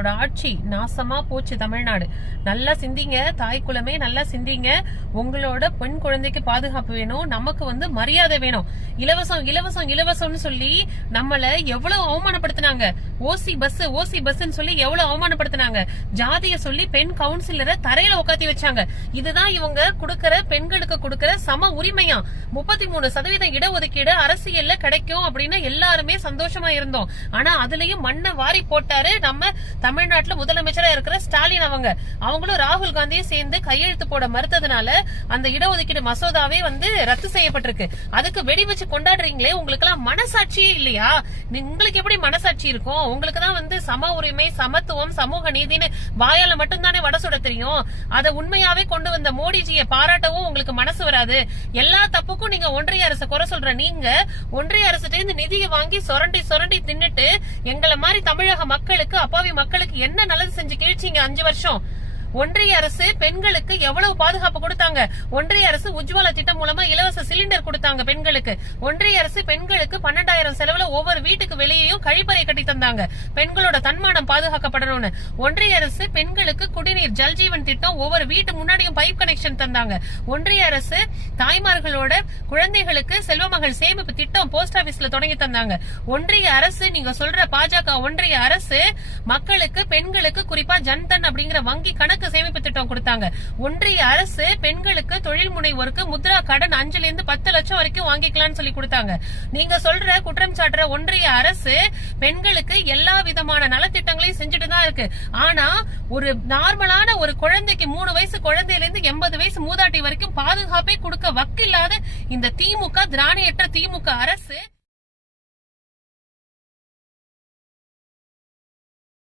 உங்களோட ஆட்சி நாசமா போச்சு. தமிழ்நாடு நல்லா சிந்திங்க, தாய் குலமே நல்லா சிந்திங்க. உங்களோட பெண் குழந்தைக்கு பாதுகாப்பு வேணும், நமக்கு மரியாதை வேணும். இலவசம் இலவசம் இலவசம்னு சொல்லி நம்மள எவ்வளவு அவமானப்படுத்தினாங்க. ஓசி பஸ் சொல்லி எவ்வளவு அவமானப்படுத்தினாங்க. ஜாதிய சொல்லி பெண் கவுன்சிலரை தரையில உட்காத்தி வச்சாங்க. இதுதான் இவங்க கொடுக்கற பெண்களுக்கு கொடுக்கற சம உரிமையா. 33% இடஒதுக்கீடு அரசியல்ல கிடைக்கும் அப்படின்னு எல்லாருமே சந்தோஷமா இருந்தோம். ஆனா அதுலயும் மண்ணை வாரி போட்டாரு நம்ம தமிழ்நாட்டுல முதலமைச்சரா இருக்கிற ஸ்டாலின். அவங்களும் ராகுல் காந்தியும் சேர்ந்து கையெழுத்து போட மறுத்ததுனால அந்த இடஒதுக்கீடு மசோதாவே ரத்து செய்யப்பட்டிருக்கு. அதுக்கு வெடி வச்சு கொண்டாடுறீங்களே, உங்களுக்கு எல்லாம் மனசாட்சியே இல்லையா? உங்களுக்கு எப்படி மனசாட்சி இருக்கும்? உங்களுக்கு தான் சம உரிமை, சமத்துவம், சமூக நீதினு வாயால மட்டும்தானே வட சுட தெரியும். அதை உண்மையாவே கொண்டு வந்த மோடிஜியை பாராட்டவும் உங்களுக்கு மனசு வராது. எல்லா தப்புக்கும் நீங்க ஒன்றிய அரசு குறை சொல்ற நீங்க ஒன்றிய அரசு நிதியை வாங்கி சொரண்டி சொரண்டி தின்னுட்டு எங்களை மாதிரி தமிழக மக்களுக்கு, அப்பாவி மக்களுக்கு என்ன நல்லது செஞ்சு கிழிச்சீங்க 5 வருஷம்? ஒன்றிய அரசு பெண்களுக்கு எவ்வளவு பாதுகாப்பு கொடுத்தாங்க. ஒன்றிய அரசு உஜ்வாலா திட்டம் மூலமா இலவச சிலிண்டர் கொடுத்தாங்க பெண்களுக்கு. ஒன்றிய அரசு பெண்களுக்கு 12,000 செலவுல ஒவ்வொரு வீட்டுக்கு வெளியேயும் கழிப்பறை கட்டி தந்தாங்க, பெண்களோட தன்மானம் பாதுகாக்கப்படணும்னு. ஒன்றிய அரசு பெண்களுக்கு குடிநீர் ஜல்ஜீவன் திட்டம், ஒவ்வொரு வீட்டு முன்னாடியும் பைப் கனெக்ஷன் தந்தாங்க. ஒன்றிய அரசு தாய்மார்களோட குழந்தைகளுக்கு செல்வமகள் சேமிப்பு திட்டம் போஸ்ட் ஆபீஸ்ல தொடங்கி தந்தாங்க. ஒன்றிய அரசு, நீங்க சொல்ற பாஜக ஒன்றிய அரசு மக்களுக்கு, பெண்களுக்கு, குறிப்பா ஜன்தன் அப்படிங்கிற வங்கி கணக்கு சேமிப்பு திட்டம் கொடுத்தாங்க. ஒன்றிய அரசு பெண்களுக்கு, தொழில் முனைவோருக்கு முத்ரா கடன் 5 to 10 லட்சம் வரைக்கும் வாங்கிக்கலாம்னு சொல்லி கொடுத்தாங்க. நீங்க சொல்ற குற்றம் சாட்டுற ஒன்றிய அரசு பெண்களுக்கு எல்லா விதமான நலத்திட்டங்களையும் செஞ்சுட்டு தான் இருக்கு. ஆனா ஒரு நார்மலான ஒரு குழந்தைக்கு 3 வயசு குழந்தையில இருந்து 80 வயசு மூதாட்டி வரைக்கும் பாதுகாப்பே கொடுக்க வக்கில்லாத இந்த திமுக, திராணியற்ற திமுக அரசு